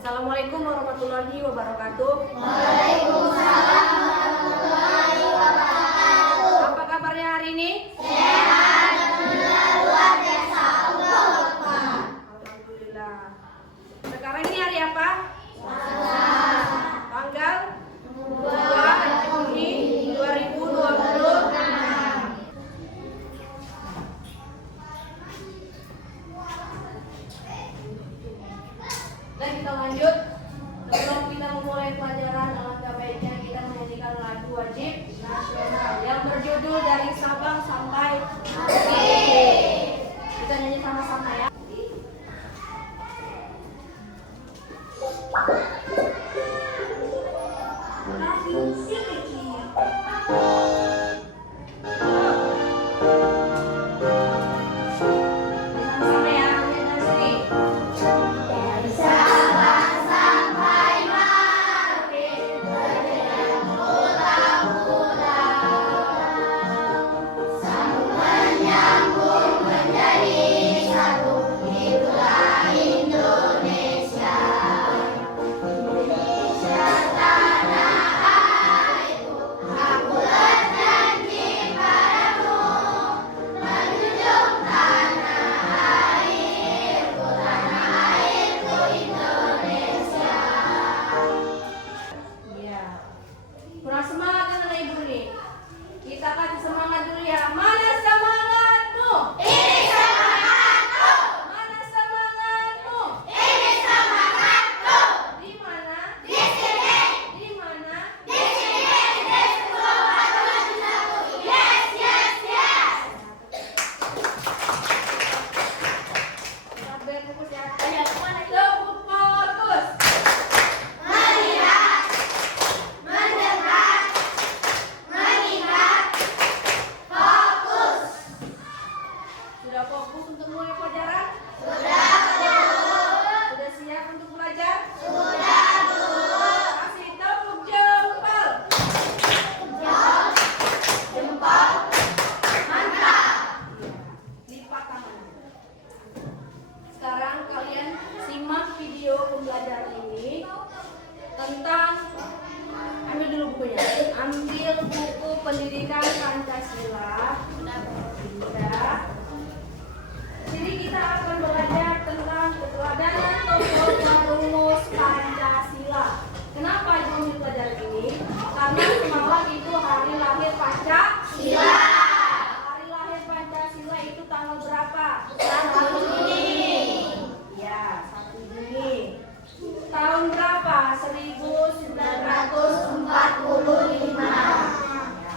Assalamualaikum warahmatullahi wabarakatuh. Waalaikumsalam warahmatullahi wabarakatuh. Apa kabarnya hari ini? Sehat, alhamdulillah, luar biasa. Allah Akbar. Alhamdulillah. Sekarang ini hari apa? Tanggal 2 Juni 2026. Dan kita lanjut. Sebelum kita memulai pelajaran, alangkah baiknya kita menyanyikan lagu wajib nasional yang berjudul Dari Sabang Sampai Merauke. Kita nyanyi sama-sama ya. Si kecil. Sama-sama ya, lihat dari sini. Dari Sabang sampai Merauke, berjalan pulau-pulau, sambung menyambung menjadi satu, itulah Indonesia. Indonesia tanah airku, aku berjanji padamu, menjunjung tanah airku Indonesia. Iya. Kurang semangat kan anak ibu nih? Kita kasih semangat dulu ya. Mana semangatmu? Ini semangatku, Mana semangatmu? ini semangatku. Di mana? Di sini, Di mana? di sini, di sekolah satu. Yes, yes, yes. Sampai fokus ya. Ayo, mana? Tepuk fokus. Melihat, mendengar, mengingat, fokus. Sudah fokus untuk mulai pelajaran? Sudah, Bu. Sudah siap untuk belajar? Sudah, Bu. Kasih tepuk jempol. Jempol, mantap. Lipat tangan. Sekarang kalian simak video pembelajaran ini tentang, ambil dulu bukunya. Ambil buku pendidikan Pancasila. Sudah. Jadi kita akan belajar tentang keteladanan tokoh perumus Pancasila. Kenapa ibu ambil pelajaran ini? Karena semalam itu hari lahir Pancasila. Hari lahir Pancasila itu tanggal berapa? 1 Juni. Ya, 1 Juni. Tahun berapa? 1945. Ya.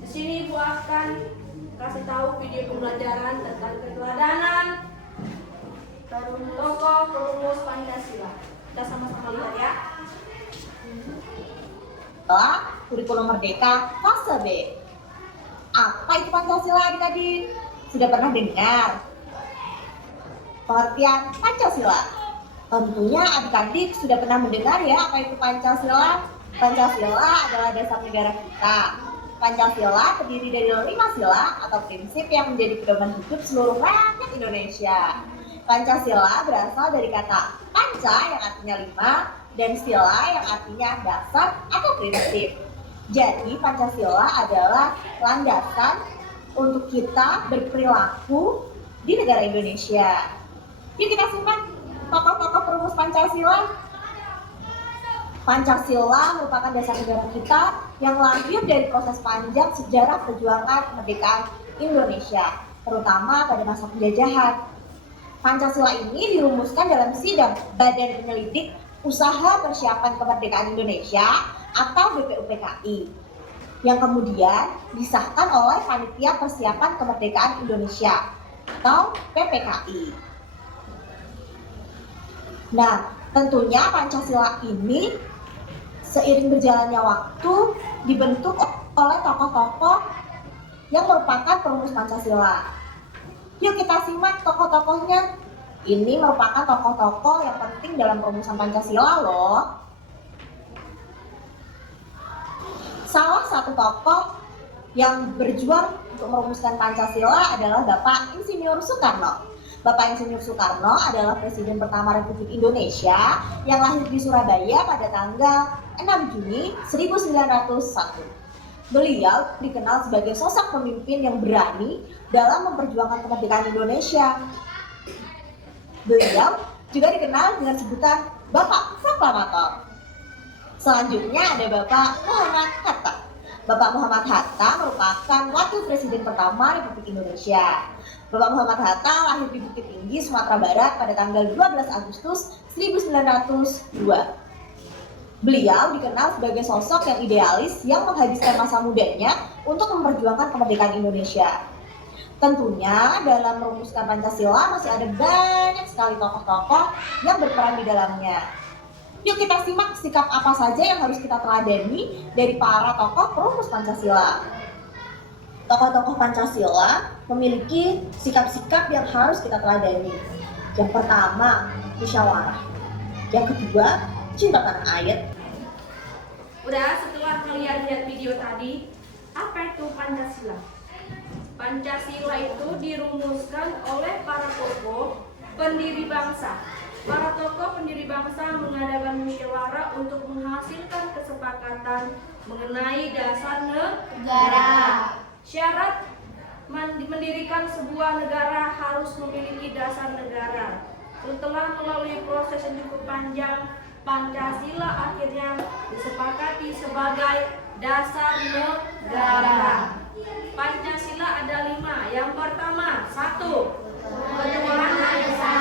Di sini ibu akan kasih tahu video pembelajaran tentang keteladanan tokoh perumus Pancasila. Kita sama-sama lihat ya. Kurikulum Merdeka fase B. Apa itu Pancasila adik-adik? Sudah pernah dengar? Pengertian Pancasila. Tentunya adik-adik sudah pernah mendengar ya apa itu Pancasila. Pancasila adalah dasar negara kita. Pancasila terdiri dari 5 sila atau prinsip yang menjadi pedoman hidup seluruh rakyat Indonesia. Pancasila berasal dari kata panca yang artinya 5 dan sila yang artinya dasar atau prinsip. Jadi Pancasila adalah landasan untuk kita berperilaku di negara Indonesia. Yuk kita simak tokoh-tokoh perumus Pancasila. Pancasila merupakan dasar negara kita yang lahir dari proses panjang sejarah perjuangan kemerdekaan Indonesia, terutama pada masa penjajahan. Pancasila ini dirumuskan dalam sidang Badan Penyelidik Usaha Persiapan Kemerdekaan Indonesia atau BPUPKI, yang kemudian disahkan oleh Panitia Persiapan Kemerdekaan Indonesia atau PPKI. Nah, tentunya Pancasila ini seiring berjalannya waktu dibentuk oleh tokoh-tokoh yang merupakan perumus Pancasila. Yuk kita simak tokoh-tokohnya. Ini merupakan tokoh-tokoh yang penting dalam perumusan Pancasila loh. Salah satu tokoh yang berjuang untuk merumuskan Pancasila adalah Bapak Insinyur Soekarno. Bapak Insinyur Soekarno adalah Presiden pertama Republik Indonesia yang lahir di Surabaya pada tanggal 6 Juni 1901. Beliau dikenal sebagai sosok pemimpin yang berani dalam memperjuangkan kemerdekaan Indonesia. Beliau juga dikenal dengan sebutan Bapak Proklamator. Selanjutnya ada Bapak Muhammad Hatta. Bapak Muhammad Hatta merupakan wakil presiden pertama Republik Indonesia. Bapak Muhammad Hatta lahir di Bukit Tinggi, Sumatera Barat pada tanggal 12 Agustus 1902. Beliau dikenal sebagai sosok yang idealis yang menghabiskan masa mudanya untuk memperjuangkan kemerdekaan Indonesia. Tentunya dalam merumuskan Pancasila masih ada banyak sekali tokoh-tokoh yang berperan di dalamnya. Yuk kita simak sikap apa saja yang harus kita teladani dari para tokoh perumus Pancasila. Tokoh-tokoh Pancasila memiliki sikap-sikap yang harus kita teladani. Yang pertama, musyawarah. Yang kedua, cinta tanah air. Udah, setelah kalian lihat video tadi, apa itu Pancasila? Pancasila itu dirumuskan oleh para tokoh pendiri bangsa. Para tokoh pendiri bangsa mengadakan musyawarah untuk menghasilkan kesepakatan mengenai dasar negara. Syarat mendirikan sebuah negara harus memiliki dasar negara. Setelah melalui proses yang cukup panjang, Pancasila akhirnya disepakati sebagai dasar negara. Pancasila ada 5. Yang pertama, 1. Ketuhanan Esa.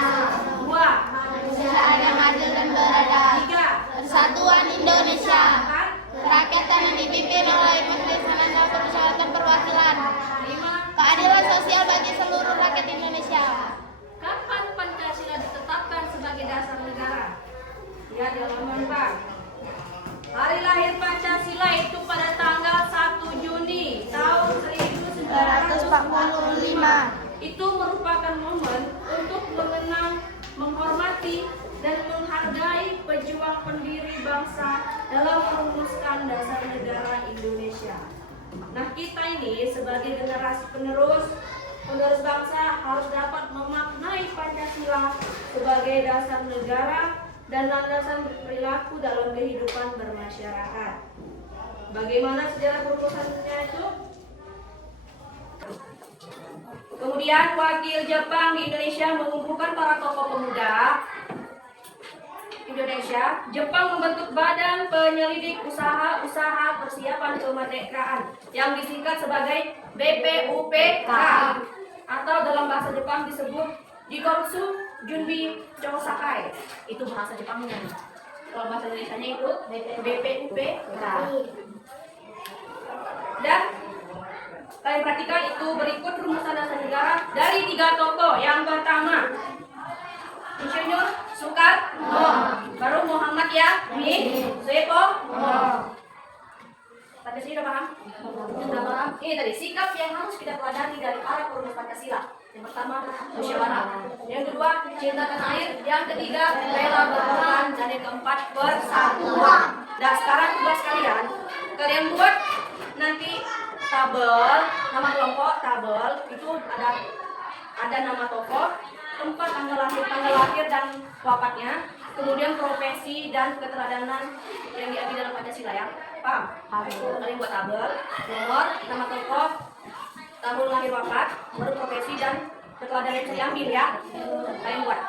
2. Manusia yang adil dan beradab. 3. Persatuan Indonesia. 4. Kerakyatan yang dipimpin oleh Majelis Nasional Permusyawaratan Perwakilan. 5. Keadilan sosial bagi seluruh rakyat Indonesia. Kapan Pancasila ditetapkan sebagai dasar negara? Ya, di halaman 4. Hari lahir Pancasila itu pada tanggal 1 Juni tahun 1945. Itu merupakan momen untuk mengenang, menghormati, dan menghargai pejuang pendiri bangsa dalam merumuskan dasar negara Indonesia. Nah, kita ini sebagai generasi penerus bangsa harus dapat memaknai Pancasila sebagai dasar negara dan landasan perilaku dalam kehidupan bermasyarakat. Bagaimana sejarah perumusannya itu? Kemudian wakil Jepang di Indonesia mengumpulkan para tokoh pemuda Indonesia. Jepang membentuk Badan Penyelidik Usaha-Usaha Persiapan Kemerdekaan yang disingkat sebagai BPUPK atau dalam bahasa Jepang disebut Jikotsu Junbi Chosakai. Itu bahasa Jepangnya. Kalau bahasa Indonesianya itu BPUPK. Dan kalian perhatikan itu berikut rumusan dasar negara dari 3 tokoh. Yang pertama, Insinyur Soekarno, baru Muhammad Soekarno. Sampai sini udah paham? Sudah paham? Ini tadi sikap yang harus kita pelajari dari para perumus Pancasila. Yang pertama, musyawarah. Yang kedua, cinta tanah air. Yang ketiga, rela berkorban. Dan yang keempat, persatuan. Dan sekarang tugas kalian buat nanti tabel, nama kelompok, tabel itu ada nama tokoh, tempat tanggal lahir dan wafatnya, kemudian profesi dan keteladanan yang diambil dalam Pancasila, ya. Paham? Kalian buat tabel, nomor, nama tokoh, tahun lahir wafat, baru profesi dan keteladanan yang diambil, ya. Kalian buat.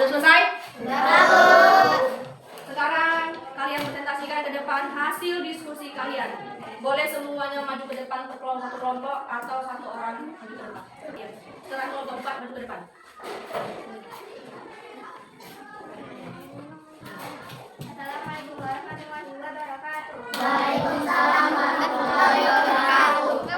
Sudah selesai? Sekarang kalian presentasikan ke depan hasil diskusi kalian. Boleh semuanya maju ke depan, satu kelompok atau satu orang maju ke depan. Ya. Setelah kelompok 4 maju ke depan. warahmatullahi wabarakatuh. Waalaikumsalam warahmatullahi wabarakatuh.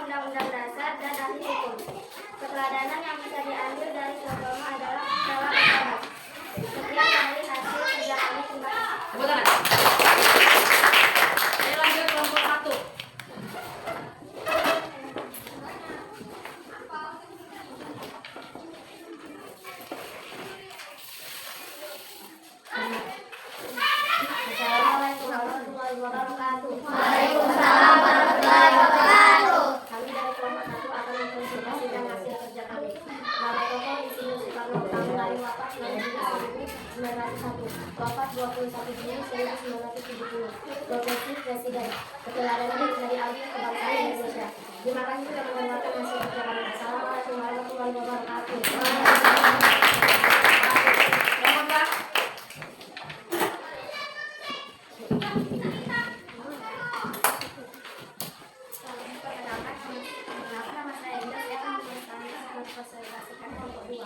Undang-undang dasar dan ahli hukum. Keteladanan yang bisa diambil dari Sodoma adalah salah pertama. Sekian dari hasil kerja kami kembali. Tepuk tangan. Saya lanjut kelompok 1. Assalamualaikum warahmatullahi wabarakatuh. Waalaikumsalam warahmatullahi wabarakatuh. Kami dari kelompok 1 akan mengkonsultasikan hasil kerja kami. Nama tokoh Insinyur Soekarno tahun lahir wafat 1901. Wafat 21 Juni 1970. Profesi Presiden. Keteladanan yang bisa diambil kebangsaan Indonesia. Terima kasih sudah mendengarkan hasil kerja kami. Assalamualaikum warahmatullahi wabarakatuh. Kelompok 2. Perkenalkan, nama saya Indah. Saya akan mempresentasikan kelompok 2.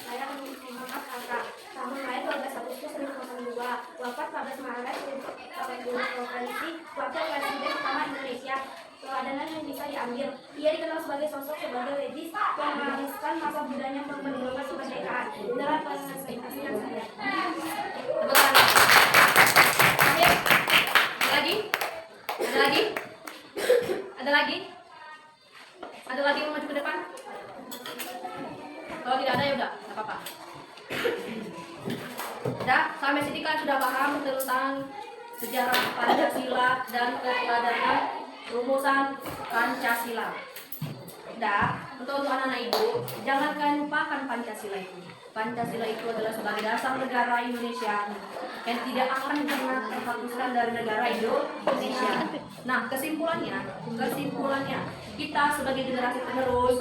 Saya Muhammad Alka. Tahun lahir 12 Agustus 1902. Wafat 14 Maret 1980. Profesi Wakil Presiden pertama Indonesia. Keteladanan yang bisa diambil. Ia dikenal sebagai sosok sebagai legis yang mewariskan masa mudanya memperjuangkan kemerdekaan. Dalam presentasikan saya. Tepuk tangan. Akhir. Ada lagi? Ada lagi? Ada lagi? Ada lagi yang maju ke depan? Kalau tidak ada ya udah, nggak apa-apa. Udah, sampai sini kan sudah paham tentang sejarah Pancasila dan keteladanan rumusan Pancasila. Udah, untuk anak-anak ibu, jangan kalian lupakan Pancasila itu. Pancasila itu adalah sebagai dasar negara Indonesia yang tidak akan pernah terhapuskan dari negara Indonesia. Nah, kesimpulannya, kita sebagai generasi penerus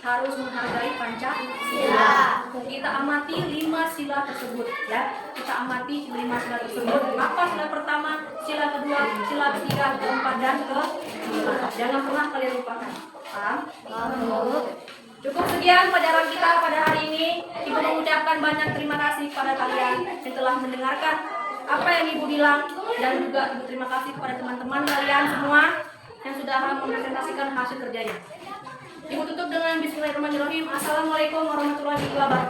harus menghargai Pancasila. Kita amati 5 sila tersebut, ya. Kita amati 5 sila tersebut. Apa sila pertama, sila kedua, sila ketiga, keempat, dan kelima. Jangan pernah kalian lupakan. Paham? Cukup sekian pelajaran kita pada hari ini. Ibu mengucapkan banyak terima kasih kepada kalian yang telah mendengarkan apa yang Ibu bilang, dan juga Ibu terima kasih kepada teman-teman kalian semua yang sudah mempresentasikan hasil kerjanya. Ibu tutup dengan Bismillahirrahmanirrahim. Assalamualaikum warahmatullahi wabarakatuh.